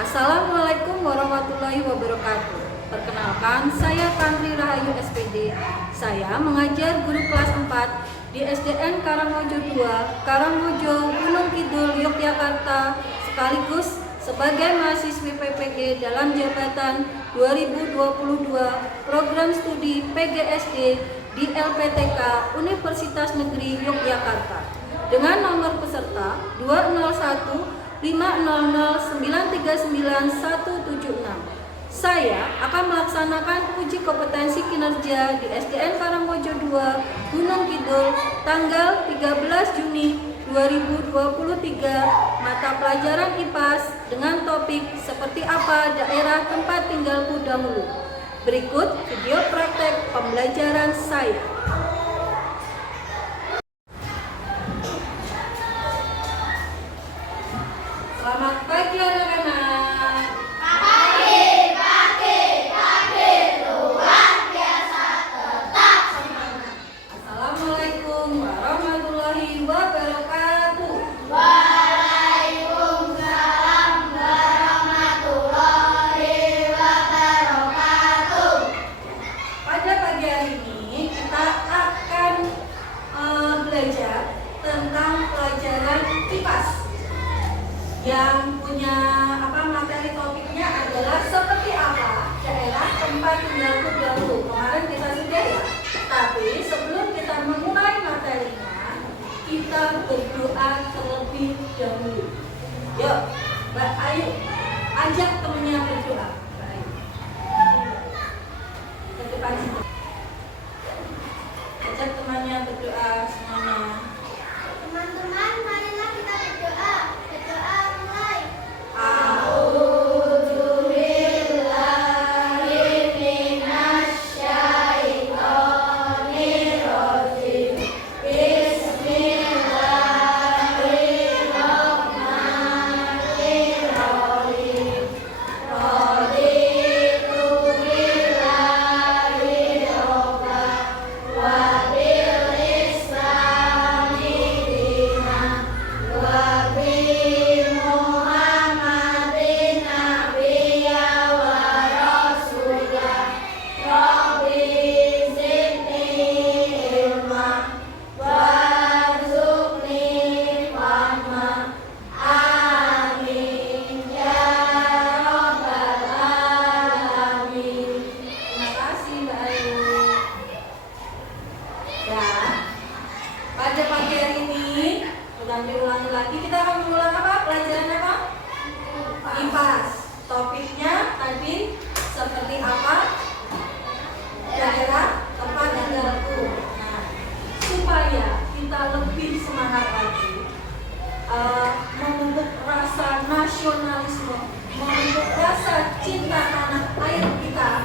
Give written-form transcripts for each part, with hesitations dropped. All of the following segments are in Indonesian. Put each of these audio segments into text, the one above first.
Assalamualaikum warahmatullahi wabarakatuh. Perkenalkan, saya Tantri Rahayu SPD. Saya mengajar guru kelas 4 di SDN Karangmojo 2, Karangmojo, Gunung Kidul, Yogyakarta, sekaligus sebagai mahasiswi PPG dalam jabatan 2022 Program Studi PGSD di LPTK Universitas Negeri Yogyakarta dengan nomor peserta 201 500939176. Saya akan melaksanakan uji kompetensi kinerja di SDN Karangmojo 2, Gunung Kidul, tanggal 13 Juni 2023, mata pelajaran IPAS dengan topik seperti apa daerah tempat tinggalku dahulu. Berikut video praktek pembelajaran saya. Selamat pagi anak-anak. Pagi, luar biasa tetap semangat. Assalamualaikum warahmatullahi wabarakatuh. Waalaikumsalam warahmatullahi wabarakatuh. Pada pagi hari ini kita akan belajar tentang pelajaran IPAS yang punya materi topiknya adalah seperti apa daerah tempat tinggalku dahulu. Kemarin kita sudah ya, tapi sebelum kita memulai materinya, kita berdoa terlebih dahulu. Yuk, Mbak Ayu, ajak temennya berdoa. Mbak Ayu, ke depan sini. Ajak temannya berdoa semuanya. Teman-teman, marilah kita berdoa. Berdoa mulai. Pada pagi hari ini, diulangi lagi, kita akan mengulang pelajaran IPAS. Topiknya tadi seperti apa daerah tempat tinggalku. Nah, supaya kita lebih semangat lagi, memupuk rasa nasionalisme, memupuk rasa cinta tanah air kita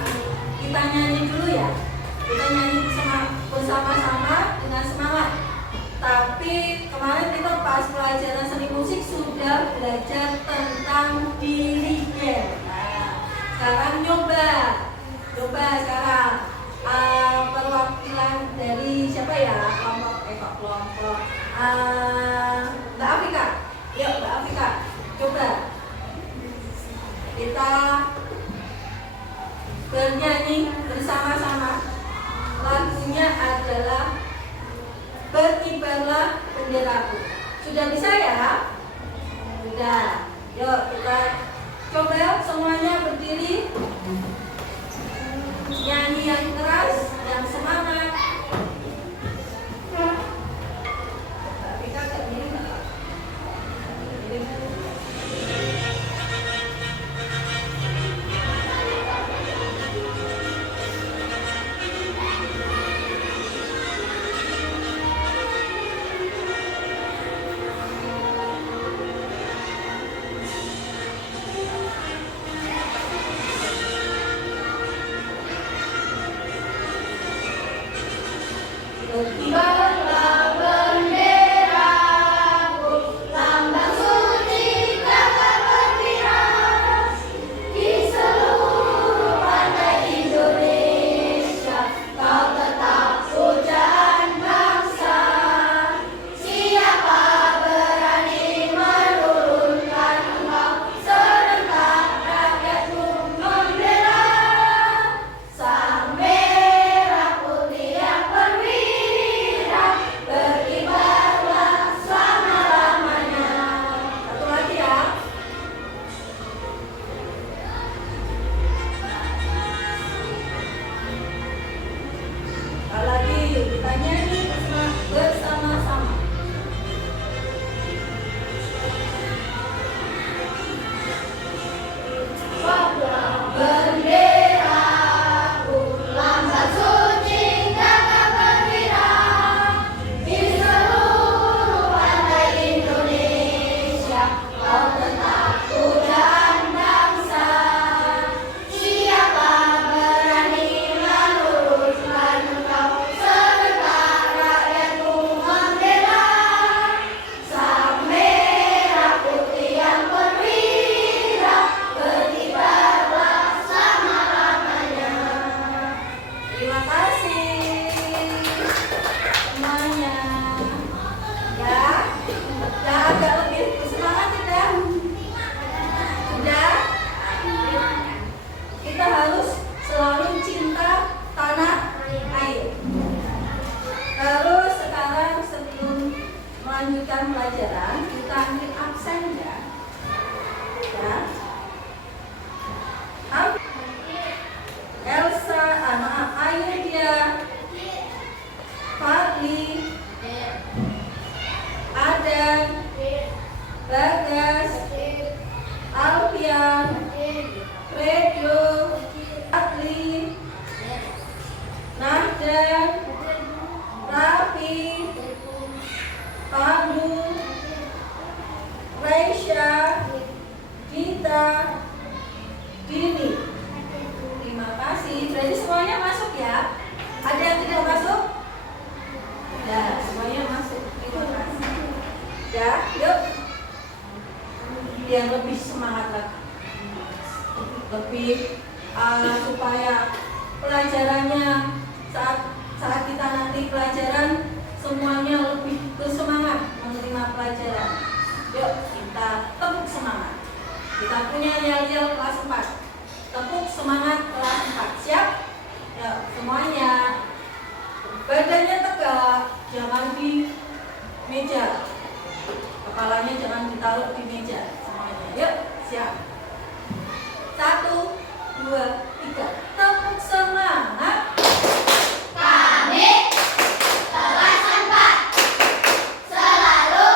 nyanyi dulu ya. Kita nyanyi bersama-sama dengan semangat. Tapi kemarin kita pas pelajaran seni musik sudah belajar tentang dirigen. Nah, sekarang nyoba sekarang perwakilan dari siapa ya? Kelompok Mbak Afika. Yuk Mbak Afika, coba kita bernyanyi bersama-sama. Lagunya adalah Berkibarlah Benderaku. Sudah bisa ya? Sudah. Yuk kita coba semuanya berdiri. Nyanyi yang keras, yang semangat. Kita ke diri enggak? Kibarlah benderaku, lambang suci kakak berkibar di seluruh pantai Indonesia. Kau tetap pujaan bangsa. Siapa berani menurunkan engkau serentak Dia harus selalu cinta tanah air. Terus sekarang sebelum melanjutkan pelajaran, kita ambil absen ya. Ya. Elsa, Ayudia, Fadli, Adan, Bagas, Alfian, Fredo, Fadli, Nahdan, Raffi, Panu, Raisya, Gita, Dini. Terima kasih. Berarti semuanya masuk ya? Ada yang tidak masuk? Ya, semuanya masuk. Itu masuk. Ya, yuk. Yang lebih semangat lagi. Lebih supaya pelajarannya saat kita nanti pelajaran semuanya lebih bersemangat menerima pelajaran. Yuk kita tepuk semangat. Kita punya yel-yel kelas 4. Tepuk semangat kelas 4. Siap? Yuk semuanya. Badannya tegak, jangan di meja. Kepalanya jangan ditaruh di meja. Semuanya. Yuk, siap. 1, 2, 3. Tepuk semangat. Kami kelas 4 selalu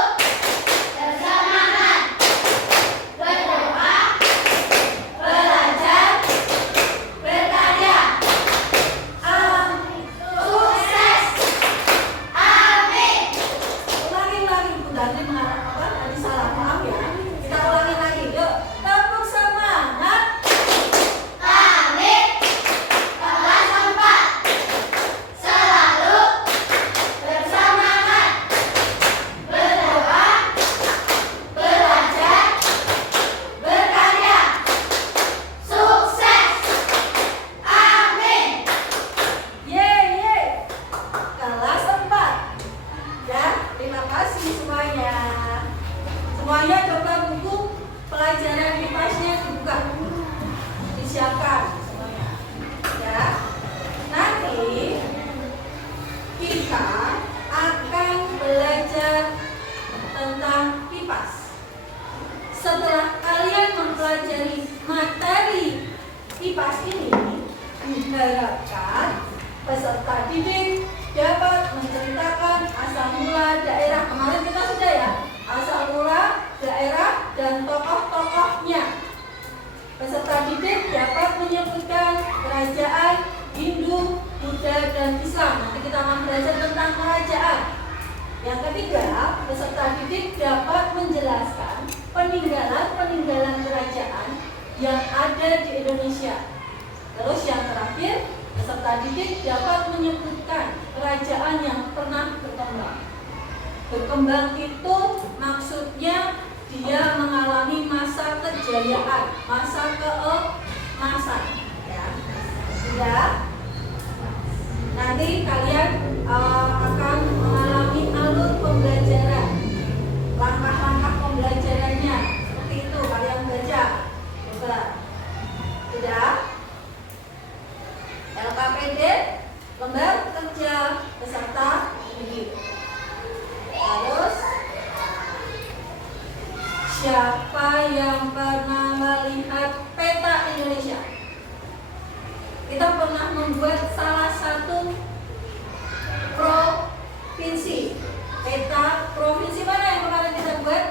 bersemangat, berdoa, belajar, berkarya. Sukses. Amin. Ulangi lagi, Bu Dani mengatakan tadi salah, maaf ya. Kita ulangi lagi. Yuk, tepuk semangat. Kami kelas 4 selalu bersemangat, berdoa, belajar, berkarya. Sukses. Amin. Yeay. Kelas 4. Ya, terima kasih semuanya. Semuanya coba buku pelajaran MIPAS-nya dibuka. Disiapkan semuanya. Ya. Nanti kita akan belajar tentang MIPAS. Setelah kalian mempelajari materi MIPAS ini, diharapkan peserta didik dapat menceritakan asal mula daerah. Kemarin kita sudah ya, asal mula daerah dan tokoh-tokohnya. Peserta didik dapat menyebutkan kerajaan Hindu, Buddha, dan Islam. Nanti kita akan belajar tentang kerajaan. Yang ketiga, peserta didik dapat menjelaskan peninggalan-peninggalan kerajaan yang ada di Indonesia. Terus yang terakhir, peserta didik dapat menyebutkan kerajaan yang pernah berkembang. Berkembang itu maksudnya dia mengalami masa kejayaan, masa keemasan. Ya, sudah. Nanti kalian akan mengalami alur pembelajaran, langkah-langkah pembelajarannya. Seperti itu kalian baca. Coba. Sudah. LKPD, lembar kerja peserta didik. Terus siapa yang pernah melihat peta Indonesia? Kita pernah membuat salah satu provinsi. Peta provinsi mana yang kemarin kita buat?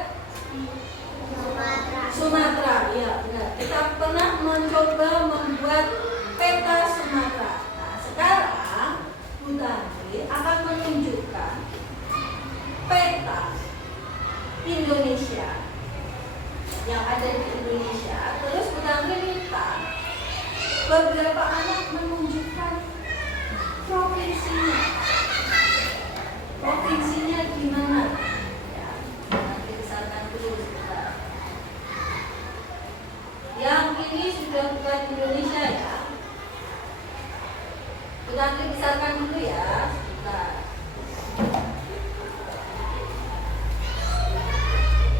Sumatera. Iya, benar. Kita pernah mencoba membuat peta Sumatera. Nah, sekarang Bu Tantri akan menunjukkan peta Indonesia yang ada di Indonesia. Terus Bu Tantri minta beberapa anak menunjukkan provinsinya. Provinsinya di mana? Ya, nanti besarkan dulu sebentar. Yang ini sudah bukan Indonesia ya. Nanti besarkan dulu ya. Sebentar.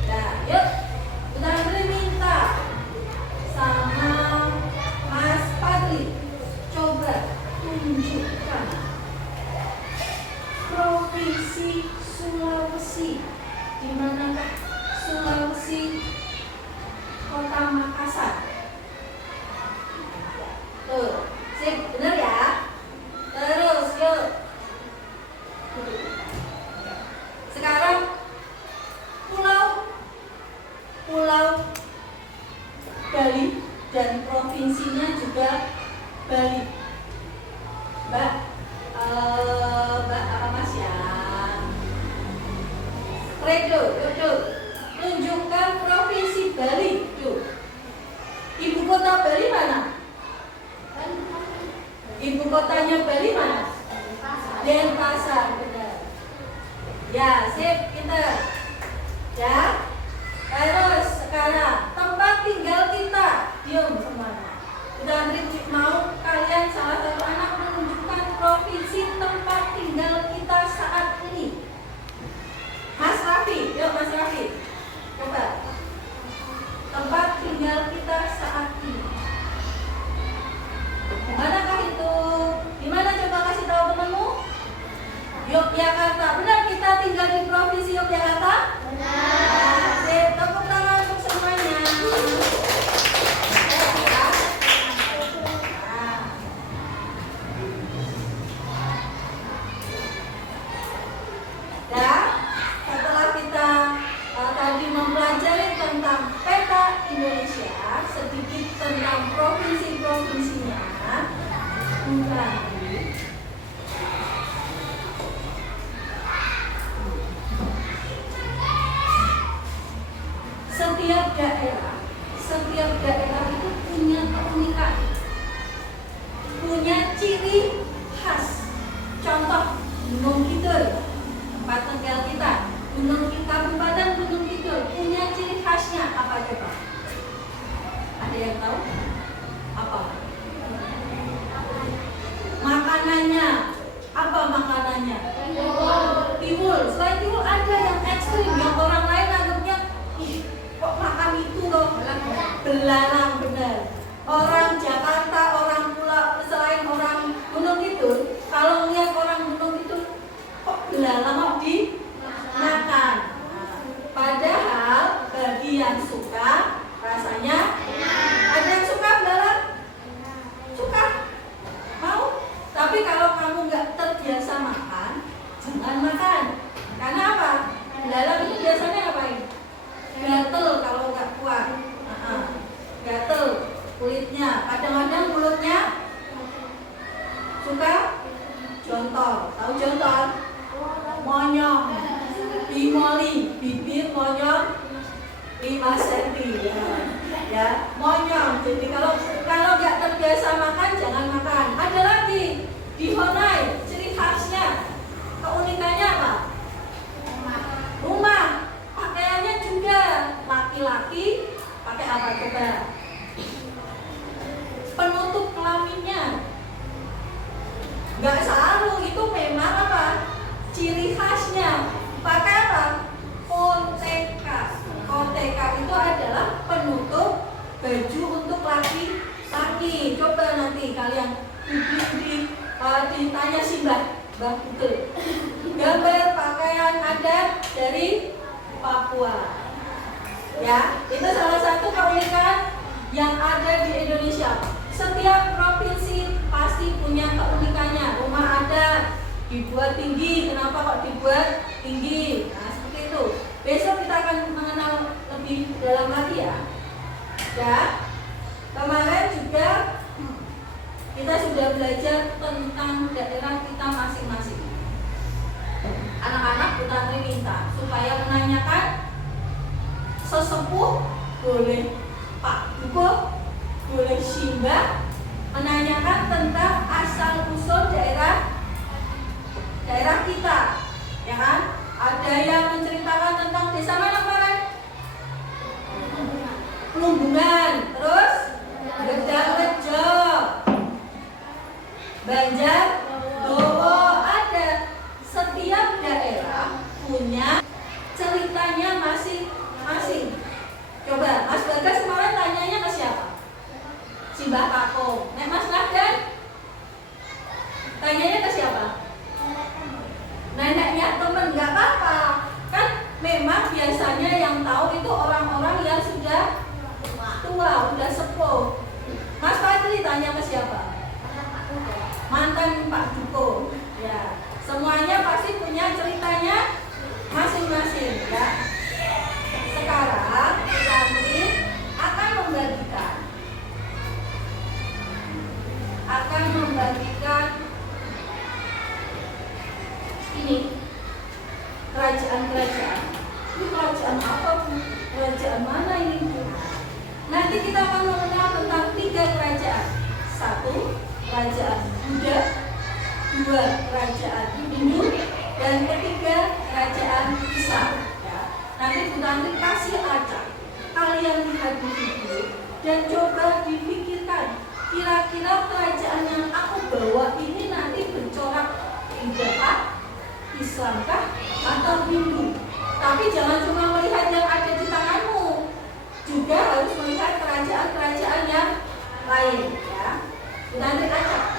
Nah, yuk. Nanti minta sama Mas Pak tunjukkan Provinsi Sulawesi. Di manakah Sulawesi? Kota Makassar. Tuh, sip, bener ya? Terus, yuk. Sekarang Pulau Bali dan provinsinya juga Bali. Mbak apa Mas ya? Redo, tunjukkan provinsi Bali. Tuh. Ibu kota Bali mana? Ibu kotanya Bali mana? Denpasar, benar. Ya, sip, pinter. Ya. Terus sekarang tempat tinggal kita. Diam semuanya. Udah mau kalian salah satu anak menunjukkan provinsi tempat tinggal kita saat ini. Mas Raffi, yuk Mas Raffi. Coba. Tempat tinggal kita saat ini. Manakah itu? Dimana coba kasih tahu temanmu? Yogyakarta. Benar kita tinggal di provinsi Yogyakarta? Benar. Sip, tepuk tangan untuk semuanya. Dan setelah kita tadi mempelajari tentang peta Indonesia, sedikit tentang provinsi-provinsinya, setiap daerah itu punya keunikan, punya ciri khas. Contoh Gunung Kidul, tempat tinggal kita, Kabupaten Gunung Kidul punya ciri khasnya apa coba? Ada yang tahu? Apa? Makanannya. Apa makanannya? Tiwul. Selain tiwul ada yang ekstrim, yang orang lain anggapnya kok makan itu loh. Belalang, benar. Orang Jakarta, orang Pulau, selain orang Gunung Kidul, kalau lihat orang Gunung Kidul kok belalang kok dimakan. Padahal bagi yang suka rasanya, ada yang suka belalang? Suka? Mau? Tapi kalau kamu nggak terbiasa makan, jangan makan. Karena apa? Belalang itu biasanya ngapain? Gatel kalau nggak kuat. Gatel kulitnya. Kadang-kadang mulutnya suka jontol. Tahu jontol? Monyong. Bimoli, bibir monyong 5 cm. Ya, monyong. Jadi kalau nggak terbiasa makan, jangan makan. Ada lagi di Honai, ciri khasnya, keunikannya apa? Rumah. Pakaiannya juga laki-laki pakai apa coba? Penutup kelaminnya. Nggak sarung, itu memang apa? Ciri khasnya. Pakai apa? Koteka. Koteka itu adalah penutup baju untuk laki-laki. Coba nanti kalian ditanya si Mbah Putri. Gambar pakaian adat dari Papua. Ya, itu salah satu keunikan yang ada di Indonesia. Setiap provinsi pasti punya keunikannya. Rumah adat dibuat tinggi. Kenapa kok dibuat tinggi? Nah, seperti itu. Besok kita akan mengenal lebih dalam lagi ya. Ya. Kemarin juga kita sudah belajar tentang daerah kita masing-masing. Anak-anak Bunda Tri minta supaya menanyakan sesepuh, boleh Pak Duko, boleh Simba, menanyakan tentang asal usul daerah kita, ya kan? Ada yang menceritakan tentang desa mana kemarin? Plumbungan, terus Gedang-Rejo, Banjar, Dowo, ada. Setiap daerah punya ceritanya masing-masing. Coba Mas Bagas kemarin tanyanya ke siapa? Si Mbah Kako. Nek Mas Rahdan tanya ke siapa? Mantan Pak Duko. Ya, semuanya pasti punya ceritanya masing-masing ya. Sekarang kita akan membagikan ini kerajaan-kerajaan. Ini kerajaan apa Bu? Kerajaan mana ini Bu? Nanti kita akan mengenal tentang 3 kerajaan. 1, kerajaan Buddha, 2, kerajaan Hindu, dan 3, kerajaan Islam. Ya. Nanti Bu Tantri kasih acak, kalian lihat di video dan coba dipikirkan kira-kira kerajaan yang aku bawa ini nanti bercorak Buddha, Islamkah, atau Hindu. Tapi jangan cuma melihat yang ada di tanganmu, juga harus melihat kerajaan-kerajaan yang lain ya. Nanti acak.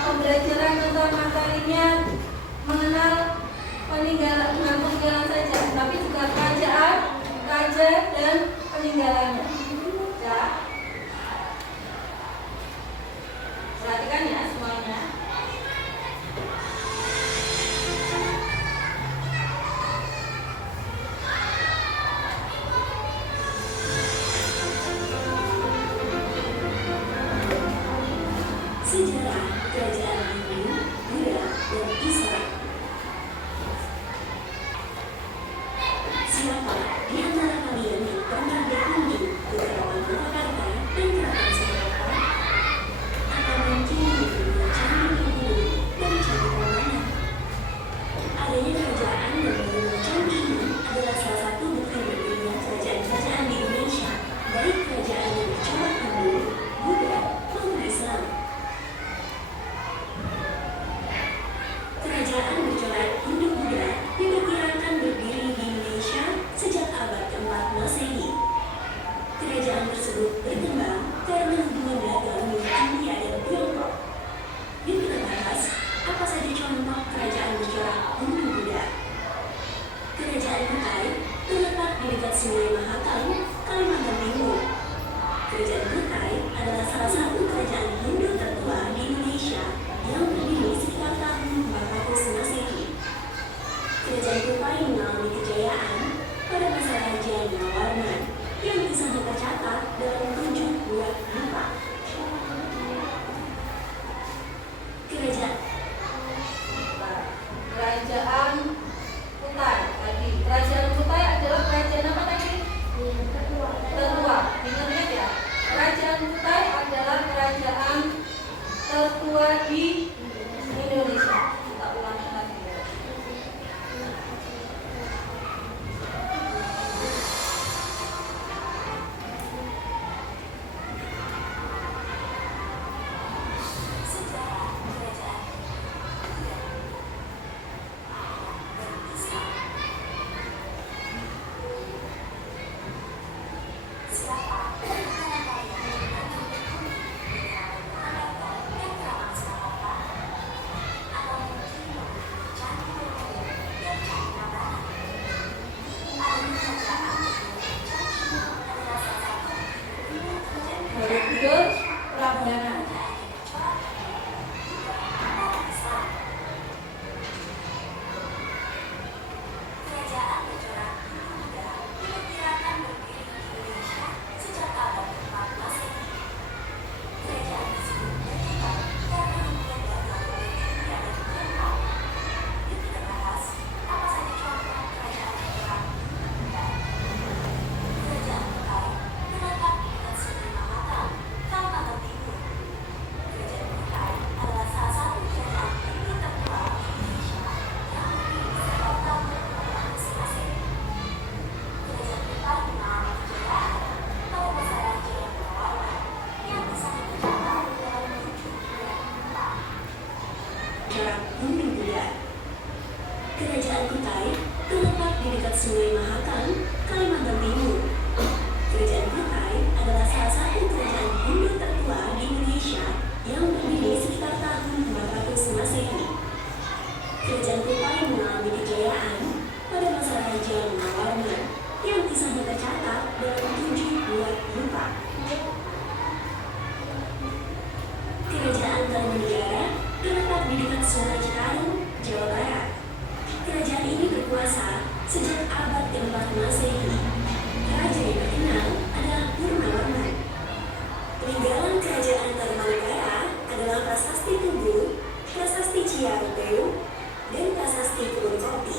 Pembelajaran tentang materinya mengenal peninggalan saja, tapi juga kerajaan, raja dan peninggalannya. Ya. Perhatikan ya semuanya. Sejarah kerajaan Hindu, Buddha, dan Islam. Siapa di antara kalian yang pernah berkunjung ke Keraton Purwakarta dan Keraton Surakarta? Atau mungkin mengunjungi Candi Borobudur dan Candi Prambanan? Adanya kerajaan dan bangunan candi ini adalah salah satu bukti berdirinya kerajaan-kerajaan di Indonesia, baik kerajaan yang bercorak Hindu, Buddha, maupun Islam. Kerajaan bercorak Hindu-Buddha diperkirakan berdiri di Indonesia sejak abad ke-4 Masehi. Kerajaan tersebut berkembang karena hubungan dagang dengan India dan Tiongkok. Yuk kita bahas apa saja contoh kerajaan bercorak Hindu-Buddha. Kerajaan Kutai terletak di dekat Sungai Mahakam, Kalimantan Timur. Kerajaan Kutai adalah salah satu kerajaan Hindu tertua di Indonesia yang berdiri sekitar tahun 400 Masehi. Kerajaan Kutai mengalami kejayaan pada masa Raja Nawarman yang bisa tercatat dalam 7 buah buku. Kerajaan Kutai tadi. Kerajaan Kutai adalah kerajaan apa tadi? Tertua. Ingat ya. Kerajaan Kutai adalah kerajaan tertua di Indonesia. Kita ulangi lagi. dalam 7 buah gempa. Kerajaan Tarumanegara terletak di dekat Sungai Citarum, Jawa Barat. Kerajaan ini berkuasa sejak abad ke-4 Masehi. Raja yang terkenal adalah Purnawarman. Peninggalan Kerajaan Tarumanegara adalah Prasasti Tugu, Prasasti Ciarupeu, dan Prasasti Kebun Kopi.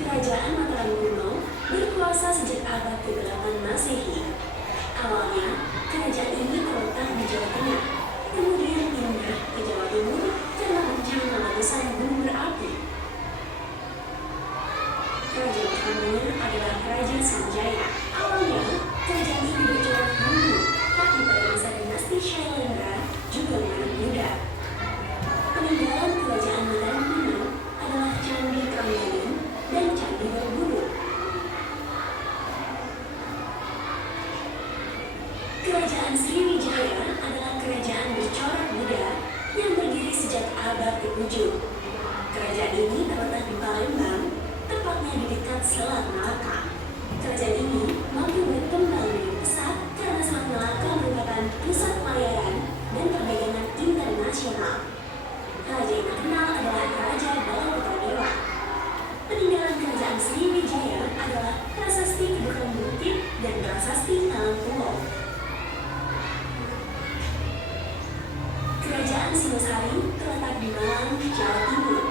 Kerajaan Mataram kuno berkuasa sejak abad ke-8 Masehi. Awalnya, kerajaan ini terletak di Jawa Tengah, kemudian pindah ke Jawa Timur karena bencana letusan gunung berapi. Raja pertamanya adalah Raja Sanjaya. Awalnya, kerajaan ini bercorak Hindu, tapi pada masa dinasti Shailendra juga menurut Buddha. Peninggalan kerajaan Mataram kuno adalah Candi Prambanan dan Candi Borobudur. Kerajaan Sriwijaya adalah kerajaan bercorak Buddha yang berdiri sejak abad ke-7. Kerajaan ini terletak di Palembang, tepatnya di dekat Selat Malaka. Kerajaan ini mampu berkembang dengan pesat karena Selat Malaka merupakan pusat pelayaran dan perdagangan internasional. Raja yang terkenal adalah Raja Balaputradewa. Peninggalan kerajaan Sriwijaya adalah Prasasti Kedukan Bukit dan Prasasti Talangpulo. Kerajaan Singosari terletak di Malang, Jawa Timur.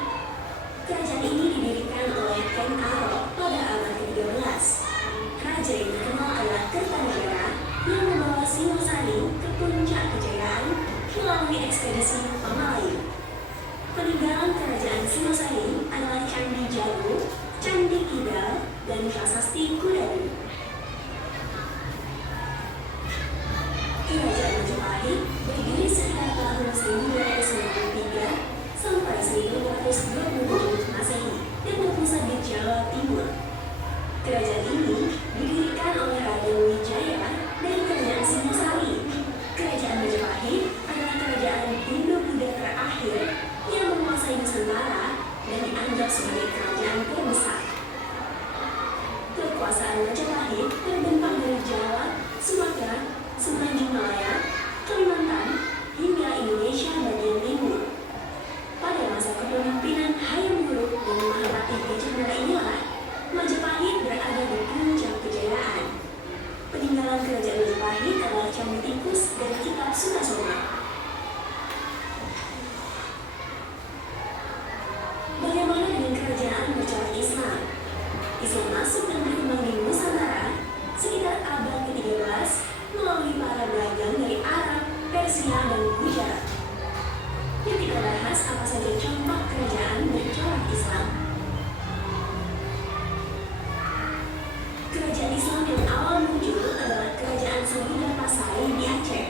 Kerajaan ini didirikan oleh Ken Arok pada abad ke-13. Raja yang terkenal adalah Kertanegara yang membawa Singosari ke puncak kejayaan melalui ekspedisi Pamalayu. Peninggalan kerajaan Singosari adalah Candi Jago, Candi Kidal, dan Prasasti Kudadu. Kerajaan Majapahit berdiri sekitar tahun 1293 sampai 1227 Masehi dan berpusat di Jawa Timur. Kerajaan ini didirikan oleh Raden Wijaya dari Kerajaan Singosari. Kerajaan Majapahit adalah kerajaan Hindu-Buddha terakhir yang menguasai Nusantara dan dianggap sebagai kerajaan terbesar. Kekuasaan Majapahit terbentang dari Jawa, Sumatera, Semenanjung Malaya, Kalimantan, hingga Indonesia bagian timur. Pada masa kepemimpinan Hayam Wuruk dan Mahapati Gajah Mada inilah Majapahit berada di puncak kejayaan. Peninggalan kerajaan Majapahit adalah Candi Tikus dan Kitab Sutasoma. Bagaimana dengan kerajaan bercorak Islam? Islam masuk dan berkembang di Nusantara sekitar abad ke-13 melalui para dagang dari Arab, Persia, dan Gujarat. Yuk kita bahas apa saja contoh kerajaan bercorak Islam. Kerajaan Islam yang awal muncul adalah Kerajaan Samudra Pasai di Aceh.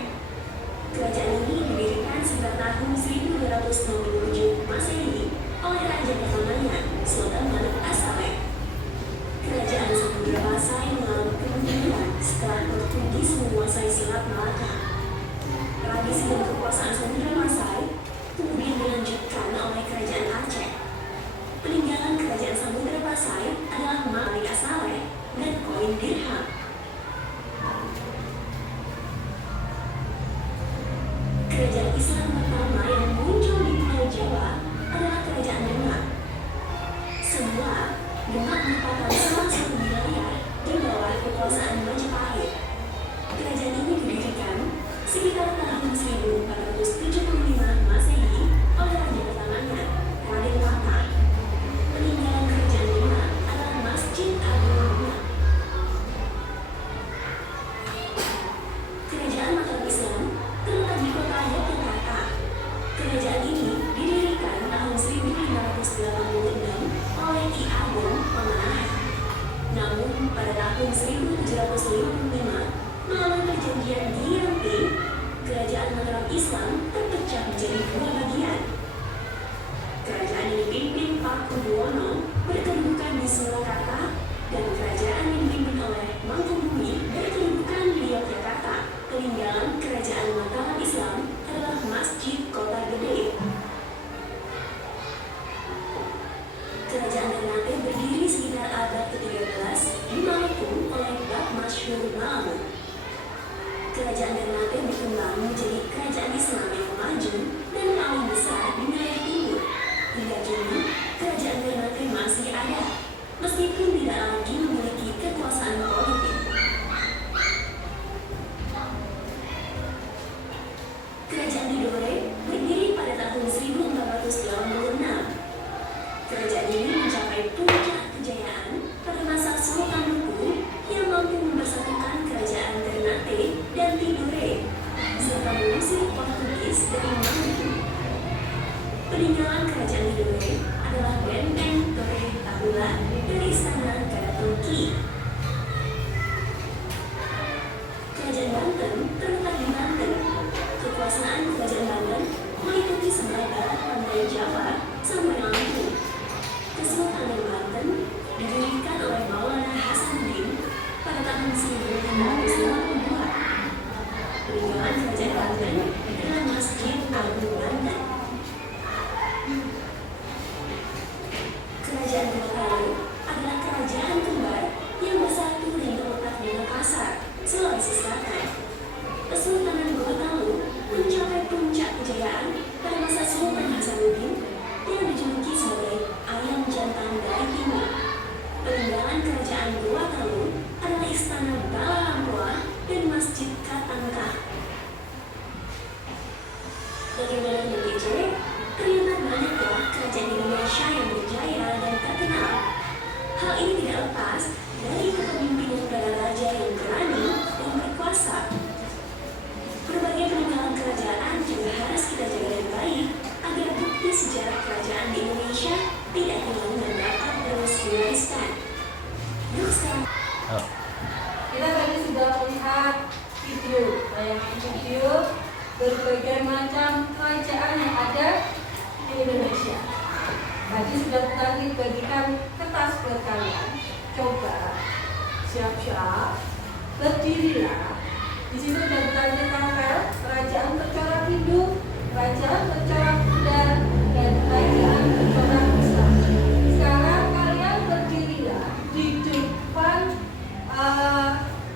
Kerajaan ini didirikan sekitar tahun 1267 Masehi oleh raja pertamanya, Sultan Manik As-Saleh. Kerajaan Samudra Pasai mengalami kemunduran setelah Portugis menguasai Selat Malaka. Tradisi dan kekuasaan Samudra Pasai kemudian dilanjutkan oleh Kerajaan Aceh. Peninggalan Kerajaan Samudra Pasai adalah Manik As-Saleh dan koin dirham. Kerajaan Islam pertama yang muncul di Pulau Jawa adalah Kerajaan Demak. Semula, Demak merupakan salah satu wilayah di bawah kekuasaan Majapahit. Kerajaan ini didirikan sekitar tahun 1475 Masehi oleh raja pertamanya, Raden Patah. Peninggalan Kerajaan Demak adalah Masjid Agung Demak. Kerajaan Mataram Islam terletak di kota Yogyakarta. Kerajaan ini didirikan tahun 1586 oleh Ki Ageng Pamanahan. Namun pada tahun 1755 melalui perjanjian Giyanti, Kerajaan Mataram Islam terpecah menjadi dua bagian. Kerajaan yang dipimpin Pakubuwono berkedudukan di Surakarta dan kerajaan yang dipimpin oleh Mangkubumi berkedudukan di Yogyakarta. Peninggalan Kerajaan Mataram Islam adalah Masjid Kota Gede. Kerajaan Ternate berdiri sekitar abad ke-13 menjadi kerajaan Islam yang maju dan paling besar di wilayah timur. Hingga kini, kerajaan Ternate masih ada, meskipun tidak lagi memiliki kekuasaan politik. Kerajaan Tidore berdiri pada tahun 1486. Kerajaan ini mencapai puncak kejayaan pada masa Sultan Buku yang mampu mempersatukan kerajaan Ternate dan Tidore serta mengusir Portugis dari Maluku. Peninggalan kerajaan Tidore adalah benteng Torre Tabula dari istana Karatonki. Kerajaan Banten terletak di Banten. Kekuasaan kerajaan Banten meliputi sebelah barat pantai Java sampai Lampung. Kesultanan Banten didirikan oleh Maulana Hasanuddin pada tahun 1652. Peninggalan kerajaan Banten adalah Masjid Agung Banten. Kerajaan Gorontalo adalah kerajaan kembar yang bersatu dan terletak di Makassar, Sulawesi Selatan. Kesultanan Gorontalo mencapai puncak kejayaan pada masa Sultan Hasanuddin yang dijuluki sebagai ayam jantan dari timur. Peninggalan kerajaan Gorontalo adalah istana Bala Lampoa dan Masjid Katangka. Bagaimana dengan DJ? Ternyata banyaklah kerajaan Indonesia yang berjaya dan terkenal. Hal ini tidak lepas dari kepemimpinan para raja yang berani dan berkuasa. Berbagai peninggalan kerajaan juga harus kita jaga dengan baik agar bukti sejarah kerajaan di Indonesia tidak hilang dan dapat terus diwariskan. Yuk sekarang. Kita tadi sudah melihat video, tayangan video berbagai macam kerajaan yang ada di Indonesia. Tadi sudah tadi bagikan kertas buat kalian. Coba siap-siap berdirilah. Di situ sudah tadi tampil kerajaan bercorak Hindu, kerajaan bercorak Buddha, dan kerajaan bercorak Islam. Sekarang kalian berdirilah di depan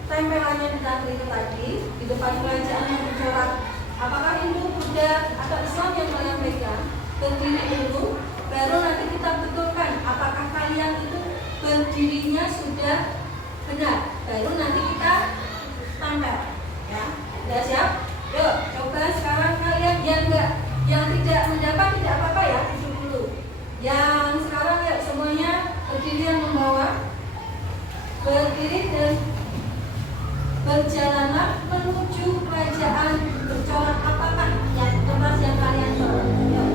tempelannya di tadi itu tadi, di depan kerajaan yang bercorak apakah Hindu, Buddha, atau Islam yang kalian pegang. Berdiri dulu, baru nanti kita betulkan apakah kalian itu berdirinya sudah benar. Baru nanti kita tampil. Ya, sudah siap? Yuk, coba sekarang kalian yang tidak mendapat tidak apa-apa ya, duduk dulu. Yang sekarang ya semuanya berdiri yang membawa, berdiri dan berjalanlah menuju kerajaan bercorak apakah ya tempat yang kalian bawa. Yuk.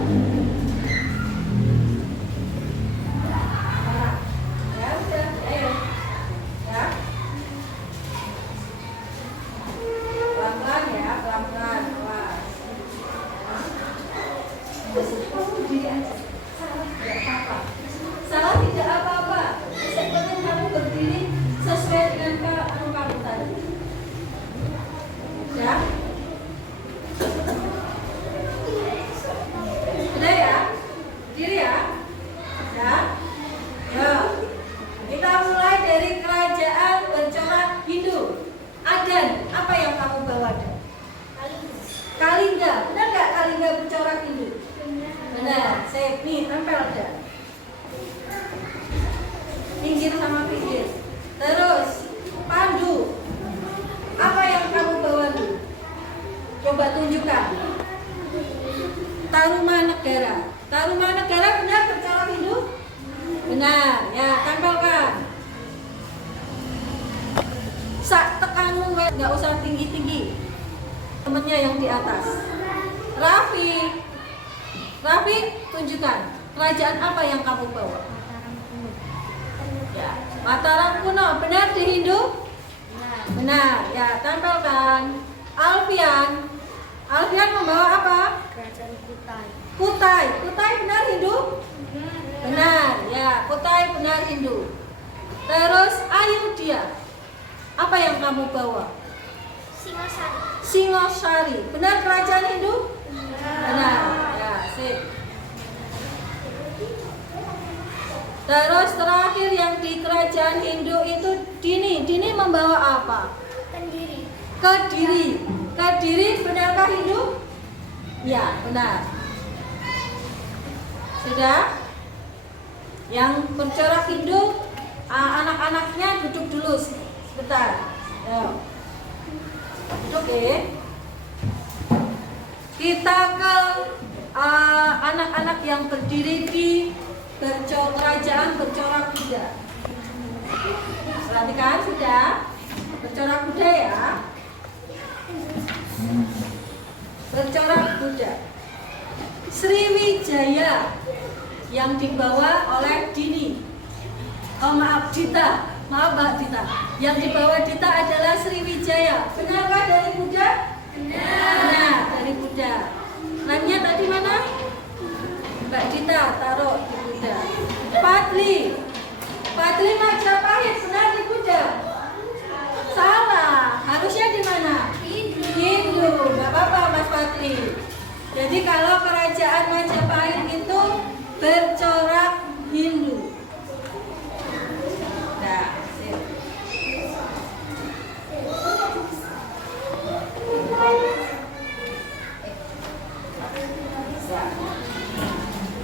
Ya udah, ayo. Ya. Pelan-pelan ya, pelan-pelan. Awas. Salah tidak apa-apa. Yang penting kamu berdiri sesuai dengan kamu tadi. Ya. Sudah ya? Berdiri ya? Ya. Yuk. Kita mulai dari kerajaan bercorak Hindu. Adan, apa yang kamu bawa? Kalingga. Benar nggak Kalingga bercorak Hindu? Benar. Sip, nih tempel ada. Pinggir sama pinggir. Terus Pandu. Apa yang kamu bawa dulu? Coba tunjukkan. Tarumanegara. Tarumanegara benar bercorak Hindu? Benar. Ya, tempelkan. Tekanmu nggak usah tinggi-tinggi. Temennya yang di atas. Raffi, tunjukkan kerajaan apa yang kamu bawa. Ya, Mataram kuno, benar di Hindu? Benar. Ya, tempelkan. Alfian membawa apa? Kerajaan Kutai benar Hindu? Benar. Ya, Kutai benar Hindu. Terus Ayodhya. Apa yang kamu bawa? Singosari. Benar kerajaan Hindu? Benar. Ya, sip. Terus terakhir yang di kerajaan Hindu itu Dini. Dini membawa apa? Kediri. Kediri, benarkah Hindu? Ya, benar. Sudah? Yang bercorak Hindu, anak-anaknya duduk dulu sebentar. Ayo. Duduk ya. Kita ke anak-anak yang berdiri di kerajaan bercorak kuda. Perhatikan sudah. Bercorak kuda ya. Bercorak kuda. Sriwijaya yang dibawa oleh Dini. Oh maaf Dita, maaf Mbak Dita. Yang dibawa Dita adalah Sriwijaya. Benarkah dari kuda? Benar, dari kuda. Lainnya tadi mana? Mbak Dita taruh di kuda. Padli, Padli Majapahit benar di kuda. Salah, harusnya di mana? Hindu, nggak apa-apa Mas Padli. Jadi kalau kerajaan Majapahit itu bercorak Hindu. Nah, sip.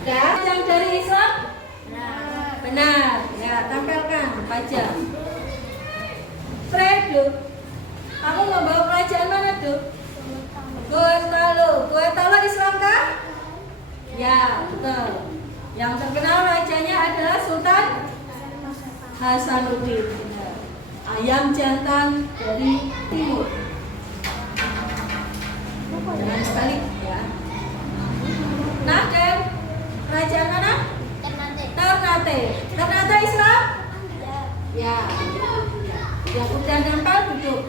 Nah, yang dari Islam? Benar. Ya, tampilkan pajak. Fredo, kamu membawa kerajaan mana tuh? Gorontalo Islam kah? Ya, betul. Yang terkenal rajanya adalah Sultan Hasanuddin. Ayam jantan dari timur. Jangan balik ya. Nah, dan kerajaan mana? Ternate. Ternate Islam? Ya. Yang udah nempel duduk.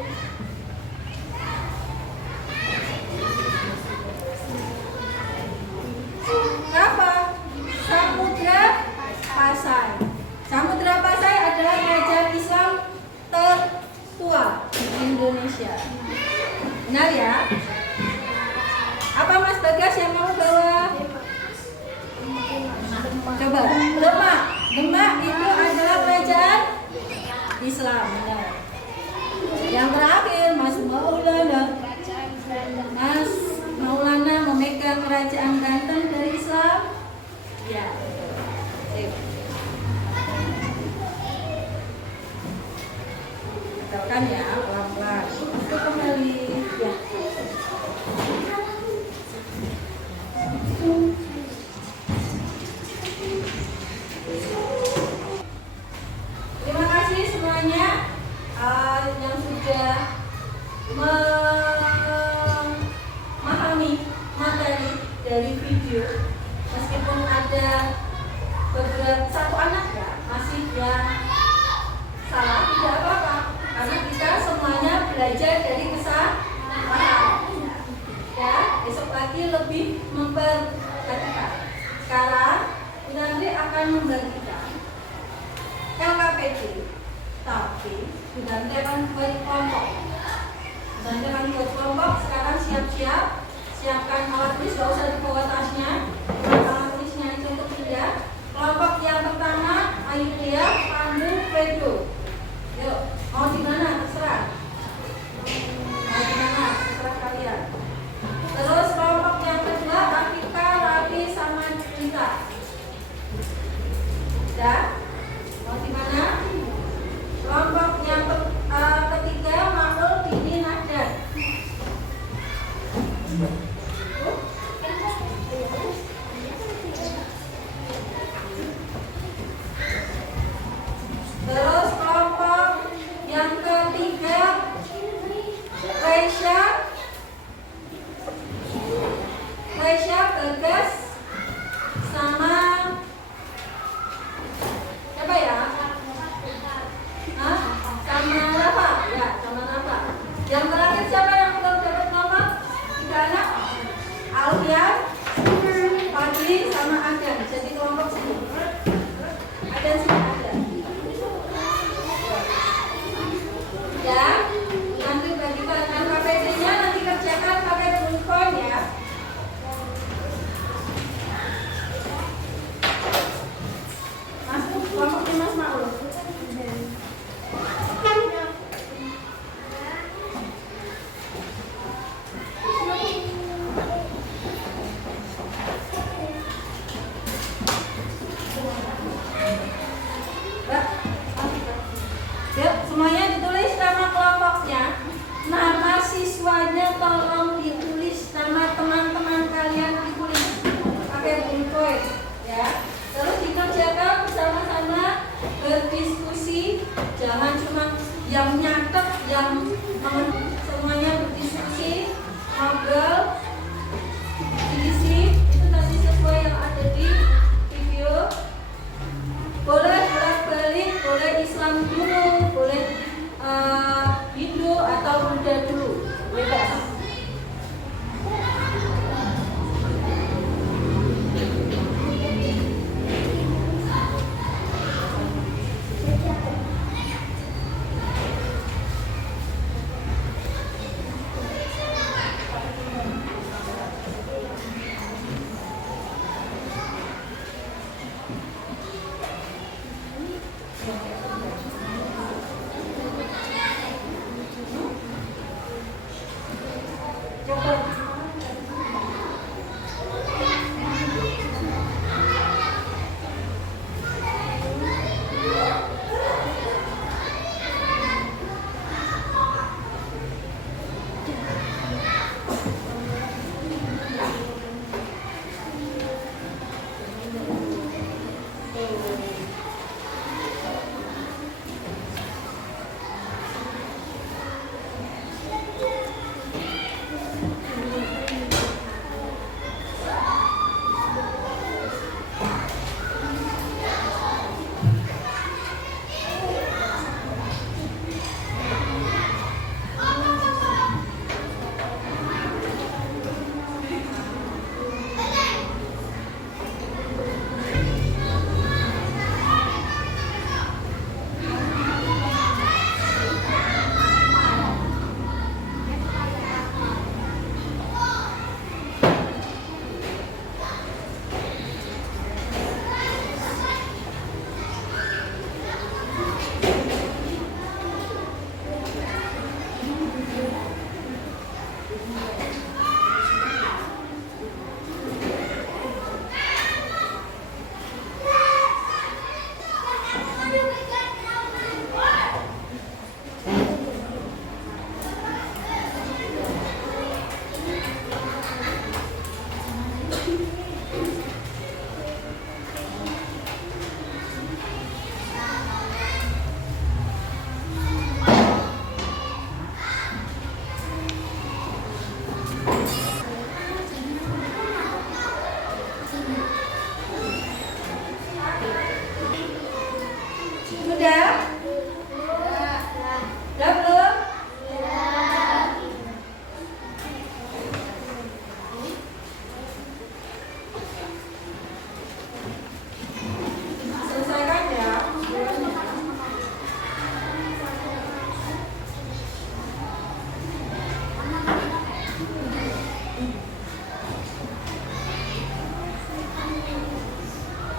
Apa? Samudra Pasai. Samudra Pasai adalah kerajaan Islam tertua di Indonesia. Benar ya? Apa Mas Bagas yang mau bawa? Coba. Demak itu adalah kerajaan Islam. Benar. Yang terakhir Mas Maulana memegang kerajaan Banten dari Islam. Ya. Betalkan ya, pelan-pelan. Itu kembali. Ya. Terima kasih semuanya yang sudah memahami materi dari video. Meskipun ada beberapa satu anak ya masih yang salah, tidak apa-apa karena kita semuanya belajar dari kesalahan. Ya, besok lagi lebih memperhatikan. Sekarang Bu Nandri akan membagikan LKPD, tapi Bu Nandri akan buat kelompok. Bu Nandri akan buat kelompok. Sekarang siap-siap, siapkan alat tulis, gak usah dibawa tasnya. Alat tulisnya itu untuk pindah. Kelompok yang pertama, Ayudhya, Pandu, Fredo. Yuk, mau di mana? Terserah. Mau di mana? Terserah kalian. Terus kelompok yang kedua, Rafika, Rafi, sama Dita. Sudah? Mau di mana? Kelompok yang ketiga, Makhluk, Dini, Nadan. Terus kelompok yang ketiga, Resha, Bagas, sama siapa ya? Hah? Sama Rafa? Ya, sama Rafa. Yang terakhir siapa yang belum dapat kelompok? 3 anak? Alfian, Fadli, sama Adan. Jadi kelompok sini. Adan sini ada. Ya, nanti bagikan LKPD-nya, nanti kerjakan pakai bullet point ya. Masuk kelompoknya Mas Maul. Yuk, semuanya ditulis nama kelompoknya. Nama siswanya tolong ditulis, nama teman-teman kalian ditulis pakai buku ya. Terus dikerjakan bersama-sama, berdiskusi, jangan cuma yang nyatet, yang semuanya berdiskusi, ngobrol, diisi, itu tadi sesuai yang ada di video. Boleh bolak-balik, boleh Islam dulu, boleh Hindu atau Buddha dulu, bebas.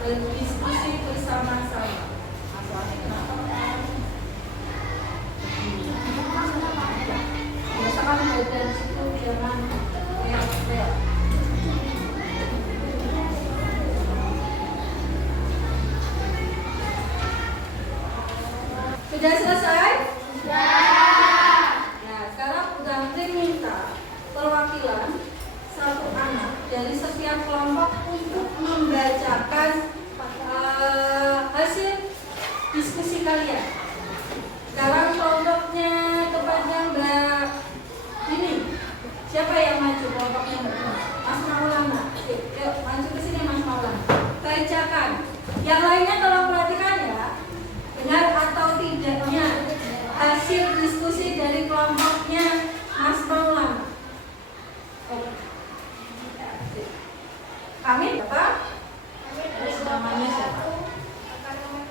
Berdiskusi bersama-sama. Masalahnya kenapa? Biasakan badan situ jangan reak-reak. Sudah selesai? Sudah. Nah, sekarang udah minta perwakilan satu anak dari setiap kelompok untuk membacakan hasil diskusi kalian. Sekarang kelompoknya kepada Mbak ini. Siapa yang maju kelompoknya Mbak? Mas Maulana. Yuk, maju ke sini Mas Maulana. Bacakan. Yang lainnya tolong perhatikan ya. Benar atau tidaknya hasil diskusi dari kelompoknya Mas Maulana. Amin apa? Terus namanya siapa? Akan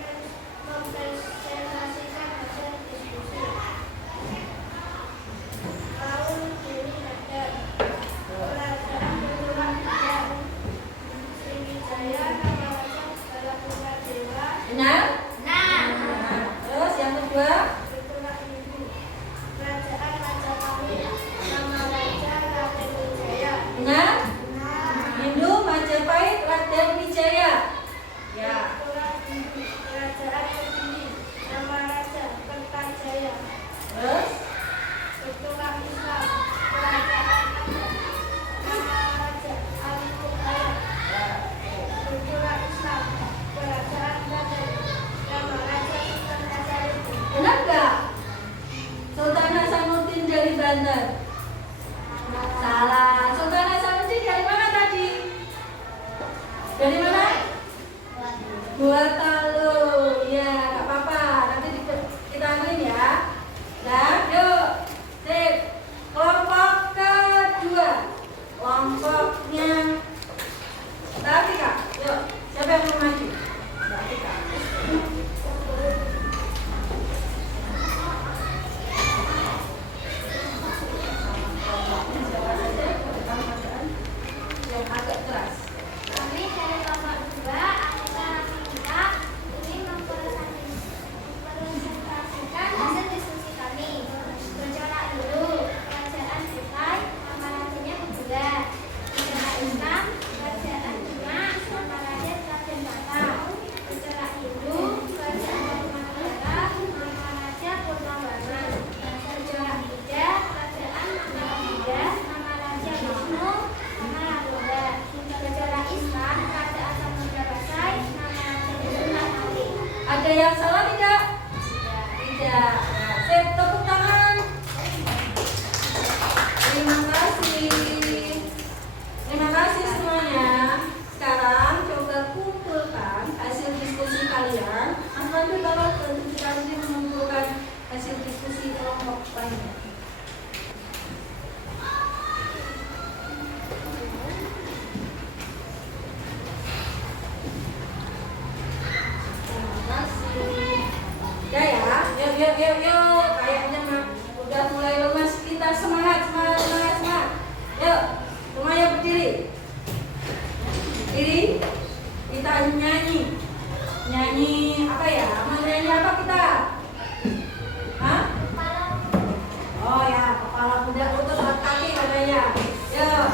mempresentasikan hasil diskusi. Tahun ini ada kerajaan bergerak dan Sriwijaya nama raja adalah Dewa. Benar? Nah, Terus yang kedua? bergerak Hindu. Kerajaan Majapahit nama raja Raden Wijaya. Benar? Nah, Hindu, Majapahit, Raden Wijaya. Ya. Kerajaan Kediri nama raja Kertajaya. Banten? Salah. Sultan Hasanuddin dari mana tadi? Dari mana? Gorontalo. Ya, nggak apa-apa. Nanti kita ambilin ya. Nah, yuk. Sip. Kelompok kedua. Kelompoknya Mbak Atika. Yuk. Siapa yang mau maju? Mbak Atika. Yang agak keras. Kami dari kelompok 2 anggota kita ingin mempresentasikan hasil diskusi kami. Gejolak Hindu, kerajaan Butai, nama rajanya Kedua. Gejolak Islam, kerajaan Demak, nama raja Raden Batak. Gejolak Hindu, kerajaan Tarumanegara, nama raja Purnawarman. Gejolak Buddha, kerajaan Mahabodha, nama raja Wisnu, nama Lagoda. Gejolak Islam, kerajaan Samudra Pasai, nama raja Sunan Kali. Ada yang salah tidak? Tidak. Sip, tepuk tangan. Terima kasih. Terima kasih semuanya. Sekarang coba kumpulkan hasil diskusi kalian. Mas Pandu bakal sekali mengumpulkan hasil diskusi kelompok lainnya. Terima kasih. Ya, yuk. Kayaknya udah mulai lemas. Kita semangat. Yuk, semuanya berdiri. Berdiri. Kita nyanyi. Nyanyi apa ya? Mau nyanyi apa kita? Hah? Oh ya, kepala kuda lutut kaki katanya. Yuk.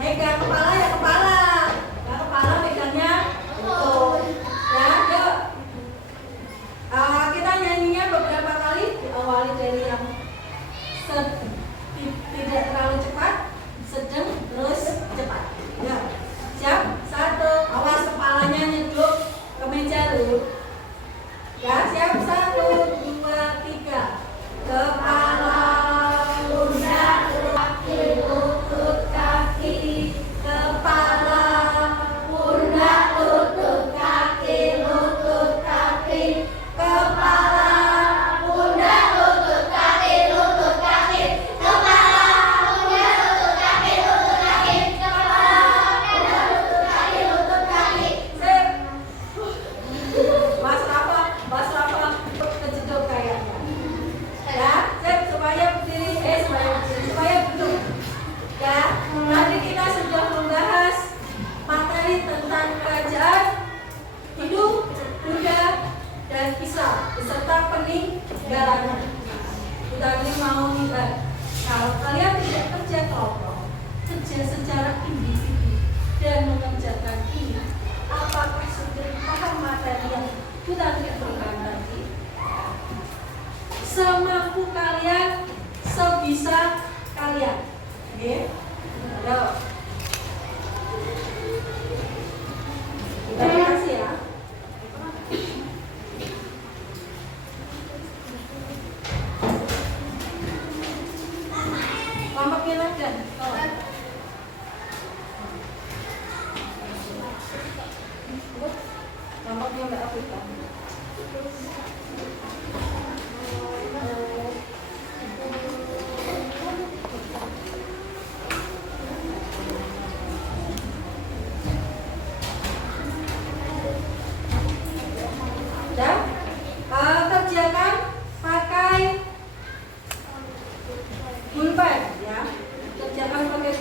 Megang kepala ya kepala. Ya kepala megangnya lutut. Ya, yuk. Kita nyanyinya beberapa kali, diawali dari yang tidak terlalu cepat, sedang, terus cepat. Ya, siap? 1, awas kepalanya nyeduk ke meja dulu. Ya, siap? 1, 2, 3. Kepala, pundak, kaki, lutut, kaki. Kepala, pundak, lutut, kaki, lutut, kaki. Kepala, pundak, lutut, kaki, lutut, kaki. Kepala, pundak, lutut, kaki, lutut, kaki. Kepala, pundak, lutut, kaki, lutut, kaki. Sip. Mas Rafa, kejedok kayaknya. Ya, sip, supaya berdiri, supaya duduk. Ya, tadi kita sudah membahas materi tentang kerajaan Hindu, Buddha, dan Islam beserta peninggalannya. Kita ini mau ngibat. Kalau kalian tidak kerja kelompok, kerja secara individu dan mengerjakan ini, apakah sudah paham materi yang kita berikan tadi? Semampu kalian, sebisa kalian. Oke? Yuk. Terima kasih ya. Kelompoknya Raden. Kelompoknya Mbak Afrika. Dan kerjakan pakai pulpen ya. Kerjakan pakai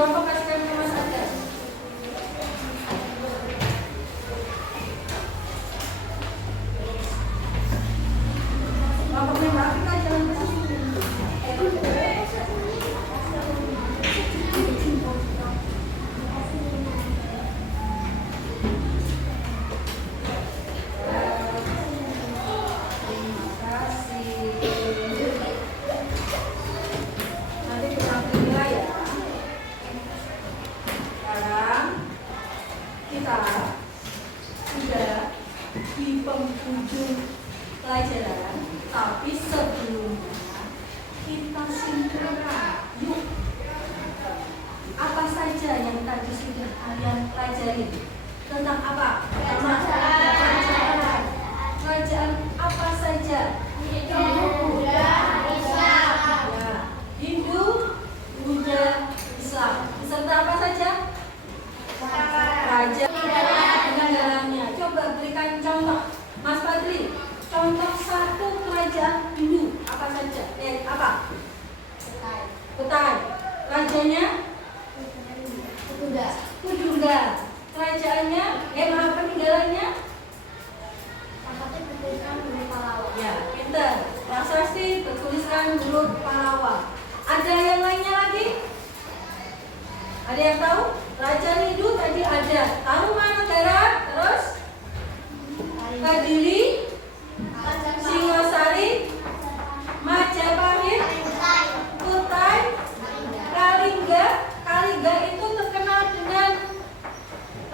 kelompok kasihkan ke Mas Adam. Kelompoknya Mbak Afika jangan ke sini. Pelajaran, tapi sebelumnya kita simpulkan yuk apa saja yang tadi sudah kalian pelajari tentang apa? Pertama, kerajaan apa saja? Hindu, Buddha, Islam. Ya, Hindu, Buddha, Islam. Serta apa saja? Raja negaranya. Coba berikan contoh, Mas Fadli. Contoh satu kerajaan Hindu apa saja? Apa? Kutai. Rajanya? Kudungga. Kerajaannya? Peninggalannya? Ya, pinter. Prasasti bertuliskan huruf Pallawa. Ada yang lainnya lagi? Ada yang tahu? Raja Hindu tadi ada Tarumanegara, terus Kediri, Singosari, Majapahit, Kutai, Kalingga. Kalingga itu terkenal dengan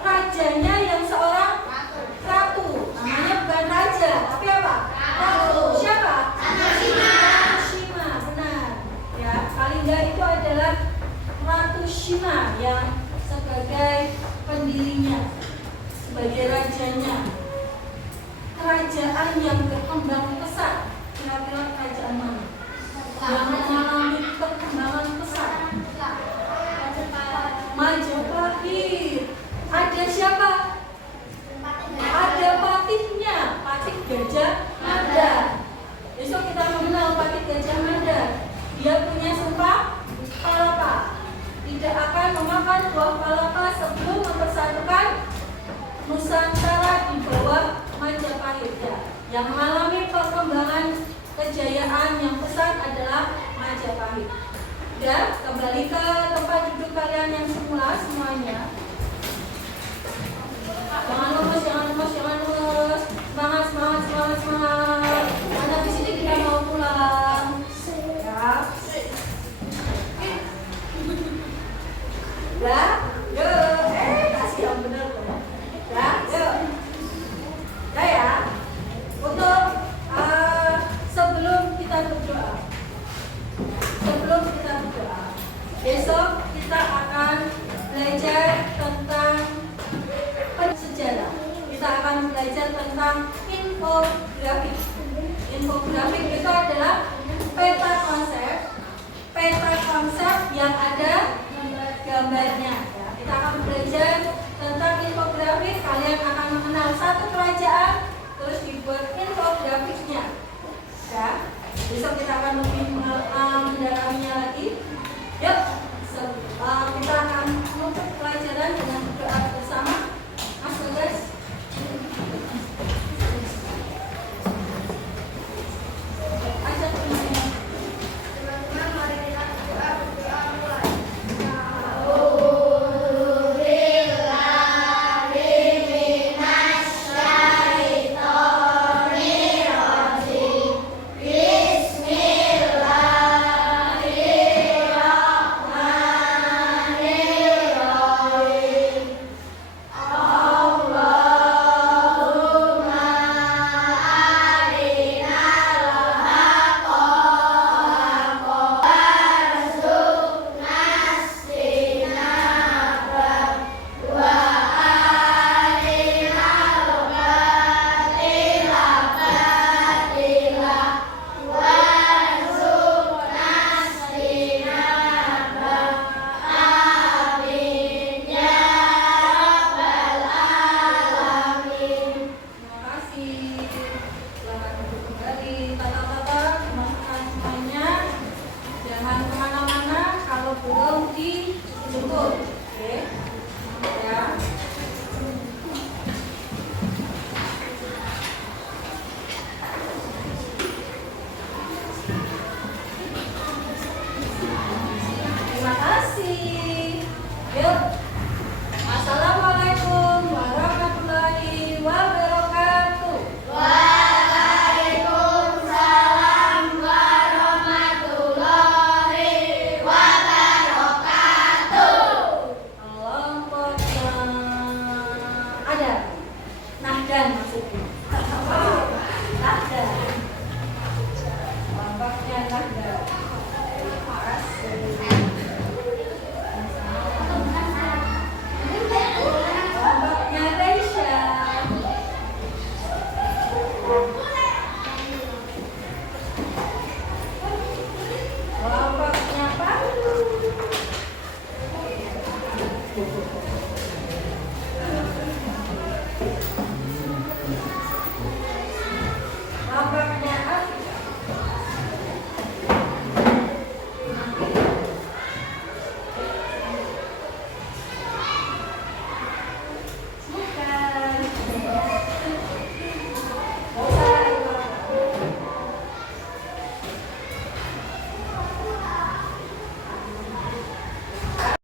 rajanya yang seorang ratu. Namanya bukan raja, tapi apa? Ratu. Siapa? Shima, benar. Ya, Kalingga itu adalah Ratu Shima yang sebagai pendirinya, sebagai rajanya. Kerajaan yang berkembang pesat, kira-kira kerajaan mana? Yang mengalami perkembangan pesat? Majapahit. Ada siapa? Ada patihnya, Patih Gajah Mada. Besok kita mengenal Patih Gajah Mada. Dia punya sumpah palapa, tidak akan memakan buah palapa sebelum mempersatukan Nusantara di bawah Majapahit. Yang mengalami perkembangan kejayaan yang pesat adalah Majapahit. Ya, kembali ke tempat duduk kalian yang semula semuanya. Jangan lemes, jangan lemes, jangan lemes. Semangat, semangat, semangat, semangat. Karena di sini kita mau pulang. Ya. Ya, yuk. Kasih yang benar loh. Ya, yuk. Ya. Untuk sebelum kita berdoa, besok kita akan belajar tentang sejarah. Kita akan belajar tentang infografik. Infografik itu adalah peta konsep yang ada gambarnya. Ya, kita akan belajar tentang infografik. Kalian akan mengenal satu kerajaan, terus dibuat infografiknya. Ya, besok kita akan lebih mendalaminya lagi. Yuk, kita akan menutup pelajaran dengan doa bersama. Mas Bagas. Ajak teman-teman. Teman-teman, mari kita berdoa mulai. Bismillahirrahmanirrahim. Nahdan maksudnya. Nahdan. Lambangnya Nahdan.